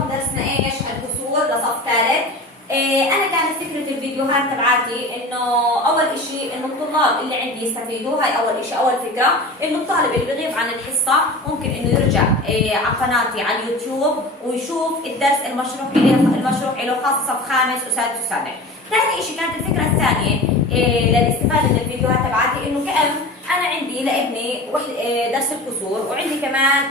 اليوم درسنا ايش؟ الكسور لصف ثالث. انا كانت فكره الفيديوهات تبعاتي انه اول شيء انه الطلاب اللي عندي يستفيدوا، هاي اول شيء، اول فكره انه الطالب اللي بغيب عن الحصه ممكن انه يرجع على قناتي على اليوتيوب ويشوف الدرس المشروح له خاص صف خامس وسادس وسابع. ثاني شيء كانت الفكره الثانيه للاستفاده من الفيديوهات تبعاتي انه كأن انا عندي لابني درس الكسور وعندي كمان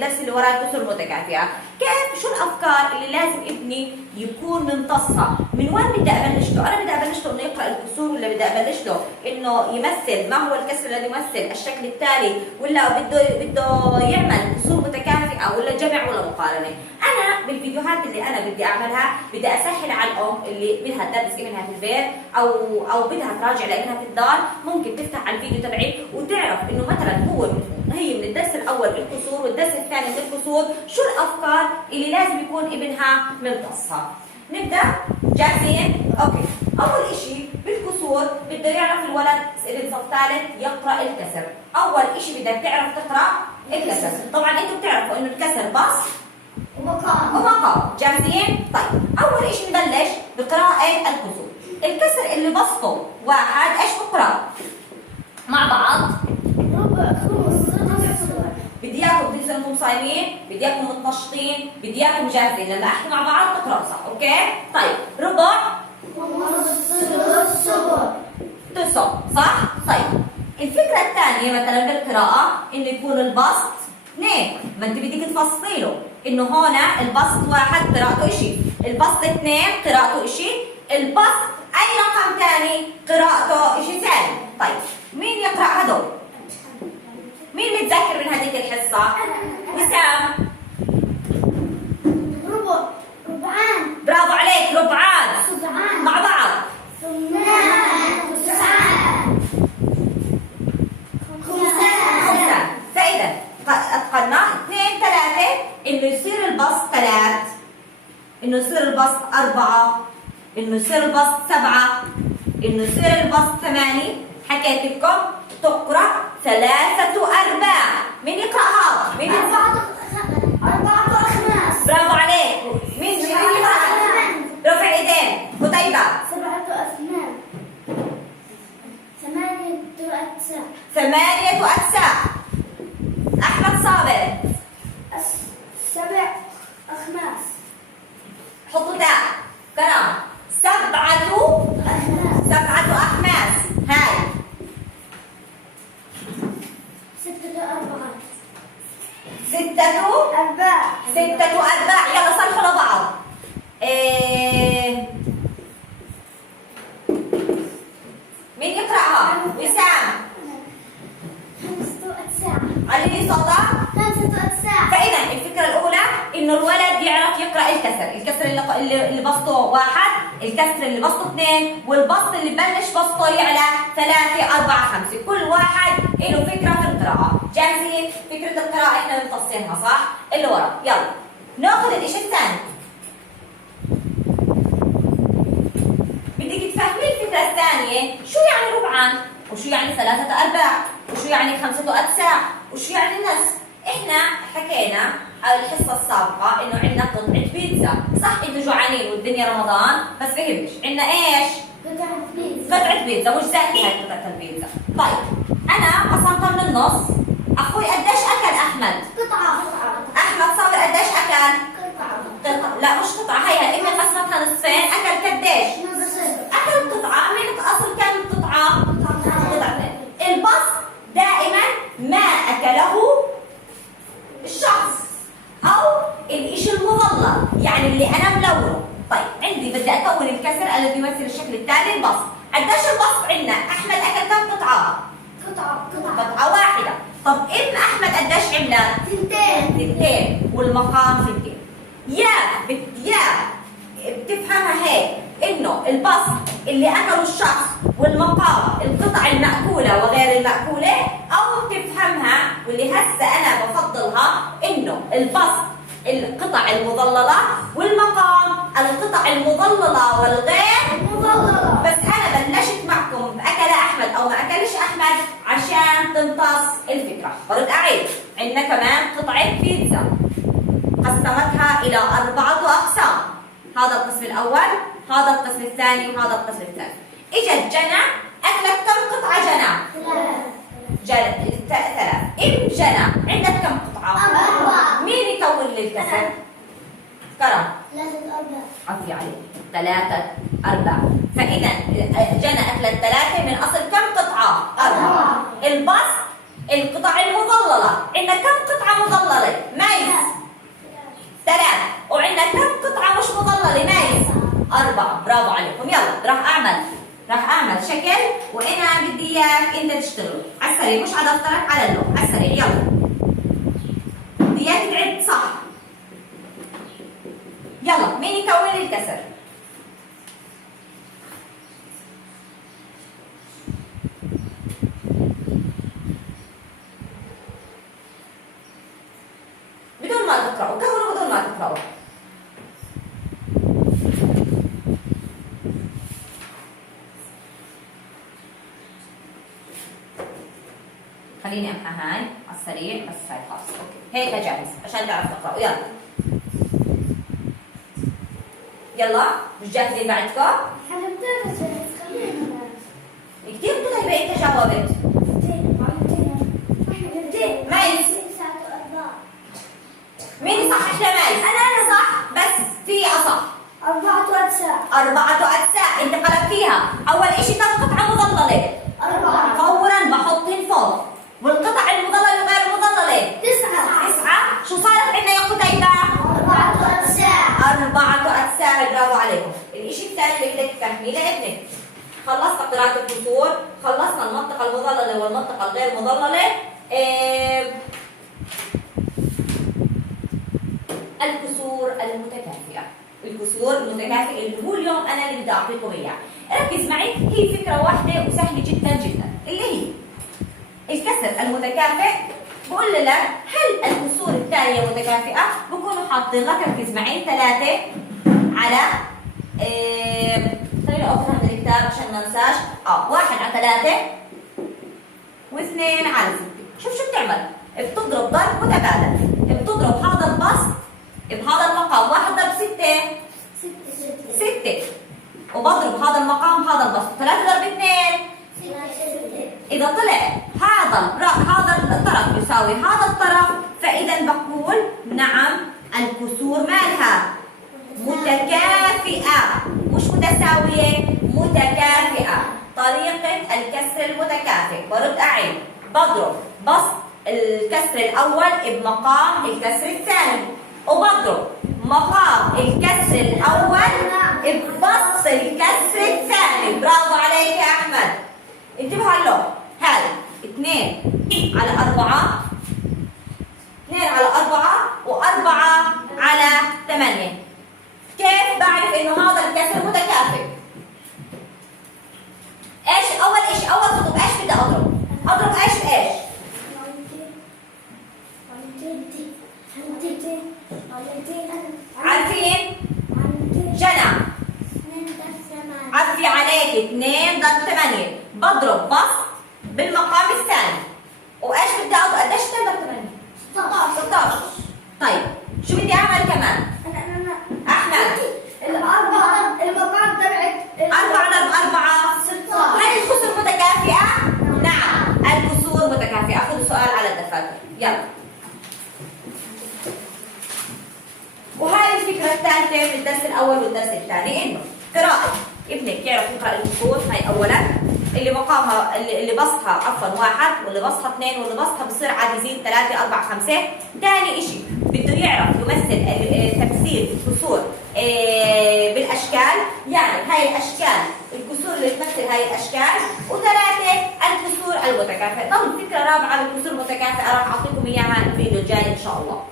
درس اللي وراه الكسور المتكافئه، كيف شو الافكار اللي لازم ابني يكون ممتصها، من وين بدي ابلش له؟ انا بدي ابلش له انه يقرا الكسور ولا بدي ابلش له انه يمثل ما هو الكسر الذي يمثل الشكل التالي، ولا بده يعمل كسور متكافئه ولا جمع ولا مقارنه؟ انا بالفيديوهات اللي انا بدي اعملها بدي اسهل على الام اللي بدها تدرس ابنها في البيت او بدها تراجع لابنها في الدار، ممكن تفتح على الفيديو تبعي وتعرف انه مثلا هي من الدرس الاول بالكسور والدرس الثاني بالكسور شو الافكار اللي لازم يكون ابنها ممتصها. نبدا؟ جاهزين؟ اوكي. اول شيء بالكسور بده يعرف الولد اللي صف ثالث يقرا الكسر. اول شيء بدك تعرف تقرا الكسر. طبعا انتم بتعرفوا انه الكسر بسط ومقام. جاهزين؟ طيب اول شيء نبلش بقراءه الكسور. الكسر اللي بسطه واحد ايش بقرا؟ مع بعض بدي اياكم تنزلوا صايمين، بدي اياكم متنشطين، بدي اياكم جاهزين، لما احكي مع بعض تقراوا صح، اوكي؟ طيب ربع تسع، صح؟ طيب الفكره الثانيه مثلا بالقراءه انه يكون البسط اثنين، ما انت بدك تفصلي له انه هون البسط واحد قراءته شيء، البسط اثنين قراءته شيء، البسط اي رقم ثاني قراءته شيء ثاني. طيب مين يقرا هدول؟ مين متذكر من هذيك الحصة؟ وسام. ربعان. برافو عليك، ربعان. سبعان. مع بعض. ثمان. تسعان. خمسان. فإذا أتقنا اثنين ثلاثة إنه يصير البسط ثلاث، إنه يصير البسط أربعة، إنه يصير البسط سبعة، إنه يصير البسط ثمانية. حكيت لكم تقرأ ثلاثة أرباع. مين يقرأ هذا؟ مين يقرأ؟ أربعة أخماس. برافو عليك. مين يقرأ؟ رفع ايدين. قتيبة. سبعة أثمان. ثمانية أجزاء. 8 أجزاء. أحمد صابر. 7 أخماس. حطوا تاء. كلام. 7 أخماس. 7 أخماس. هاي 6 أربعات. 6 أرباع. 6 أرباع. يلا صلحوا لبعض. مين يقرأها؟ وسام. 5 أجزاء. علي صوتك. 5 أجزاء. فإذا الفكرة الأولى إنه الولد يعرف يقرأ الكسر اللي بسطه واحد، الكسر اللي بسطه اثنين، والبسط اللي بلش بسطه يعلى 3 4 5، كل واحد له فكرة في القراءة. جاهزين؟ فكرة القراءة احنا بنفصلها صح؟ اللي ورا، يلا ناخذ الشيء الثاني. بدك تفهمي الفكرة الثانية، شو يعني ربعان؟ وشو يعني 3 أرباع؟ وشو يعني 5 أجزاء؟ وشو يعني نص؟ احنا حكينا على الحصة السابقة انه عندنا قطعة بيتزا، صح؟ انتوا جوعانين والدنيا رمضان، بس فهمتش، عندنا ايش؟ قطعة بيتزا. قطعة بيتزا، مش زائد هاي قطعة البيتزا. طيب أنا قسمتها من النص، أخوي قديش أكل أحمد؟ قطعة. أحمد صابر قديش أكل؟ قطعة. لا مش قطعة، هي أمي قسمتها نصفين، أكل قديش؟ نص. أكل قطعة، من أصل كم قطعة؟ قطعتين. البسط دائما ما أكله الشخص أو الإشي المظلل، يعني اللي أنا ملونه. طيب عندي بدي أكون الكسر الذي يمثل الشكل التالي البسط. قديش البسط عندنا؟ أحمد أكل كم قطعة؟ قطعة واحدة. طب ابن أحمد قديش عملت؟ 2 والمقام 2. يا بتفهمها هيك إنه البسط اللي أكله الشخص والمقام القطع المأكولة وغير المأكولة، أو بتفهمها واللي هسه أنا بفضلها إنه البسط القطع المظللة والمقام القطع المظللة والغير مظللة. بس أنا بلشت معكم بأكل أحمد أو ما أكلش أحمد عشان تمتص الفكرة. برد أعيد، عندنا كمان قطعة بيتزا قسمتها إلى 4 أقسام. هذا القسم الأول، هذا القسم الثاني، وهذا القسم الثالث. إجت جنى أكلت كم قطعة جنى؟ 3. ام جنى عندك كم قطعة؟ 4. مين يكون لي الكسر؟ كرم. 3 4. عفي عليك. 3 4. فإذا جنى أكلت 3 من أصل كم قطعة؟ 4. البسط القطع المظللة، عندنا كم قطعة مظللة؟ ميس 3. وعندنا كم قطعة مش مظللة؟ ميس 4. برافو عليكم. يلا راح أعمل شكل وأنا بدي إياك أنت تشتغل على السريع، مش على دفترك، على اللوح على السريع. يلا بدي إياك تعد صح. يلا مين يكون لي الكسر؟ بدون ما تقرأوا، كونوا بدون ما تقرأوا. خليني امحى هاي على السريع بس هاي خلاص اوكي، هيك جاهز عشان تعرف تقرأوا. يلا مش جاهزين بعدكم؟ كثير طيبة انت جاوبت. ميس مين يصحح لميس؟ أنا صح. بس في أصح. 4 أجزاء. 4 أجزاء انت قلبتيها. أول إشي كم قطعة مظللة؟ 4. فورا بحطهن فوق. والقطع المظللة وغير المظللة؟ 9. 9. شو صارت عندنا يا قتيبة؟ 4 أجزاء. 4 أجزاء. برافو عليكم. الإشي الثاني اللي بدك تفهميه لابنك، خلصنا قراءة الكسور، خلصنا المنطقة المظللة والمنطقة الغير مظللة. الكسور المتكافئة. الكسور المتكافئة اللي هو اليوم أنا اللي بدي أعطيكم إياه. ركز معي، هي فكرة واحدة وسهلة جدا جدا، اللي هي الكسر المتكافئ. بقول لك هل الكسور الثانية متكافئة؟ بكونوا حاطين لك، ركز معي، 3 على خليني أقرأ من الكتاب عشان ما انساش. 1 على 3 و2 على 6. شوف شو بتعمل؟ بتضرب ضرب متبادل، بتضرب هذا البسط بهذا المقام. 1 ضرب 6 6، وبضرب هذا المقام بهذا البسط. 3 ضرب 2 إذا طلع هذا الطرف يساوي هذا الطرف، فإذا بقول نعم الكسور مالها متكافئة، مش متساوية، متكافئة. طريقة الكسر المتكافئ، برد أعيد، بضرب بسط الكسر الأول بمقام الكسر الثاني، وبضرب مقام الكسر الأول ببسط الكسر الثاني. برافو عليك يا أحمد. انتبهوا على اللوح. هذا 2 على 4 2 على 4 و4 على 8. كيف بعرف انه هذا الكسر متكافئ؟ ايش اول شيء؟ اول خطوه ايش بدي اضرب ايش عارفين؟ جنى عفي عليك. 2 ضرب 8 بضرب بسط بالمقام الثاني. وايش بدي اضرب؟ قديش 2 ضرب 8؟ 16. طيب شو بدي اعمل كمان؟ احمد المقام تبعت 4 ضرب 4 16. هل الكسور متكافئة؟ نعم الكسور متكافئة. خذوا سؤال على الدفاتر. يلا. وهاي الفكرة الثالثة في الدرس الأول والدرس الثاني، إنه قراءة ابنك يعرف يقرأ الكسور. هاي أولا اللي مقامها اللي بسطها عفوا 1 واللي بسطها 2 واللي بسطها بصير عاد يزيد 3 4 5. ثاني شيء بده يعرف يمثل تمثيل الكسور بالاشكال، يعني هاي الاشكال الكسور اللي تمثل هاي الاشكال. وثلاثه الكسور المتكافئه. طب الفكره الرابعه بالكسور المتكافئه راح اعطيكم اياها الفيديو الجاي ان شاء الله.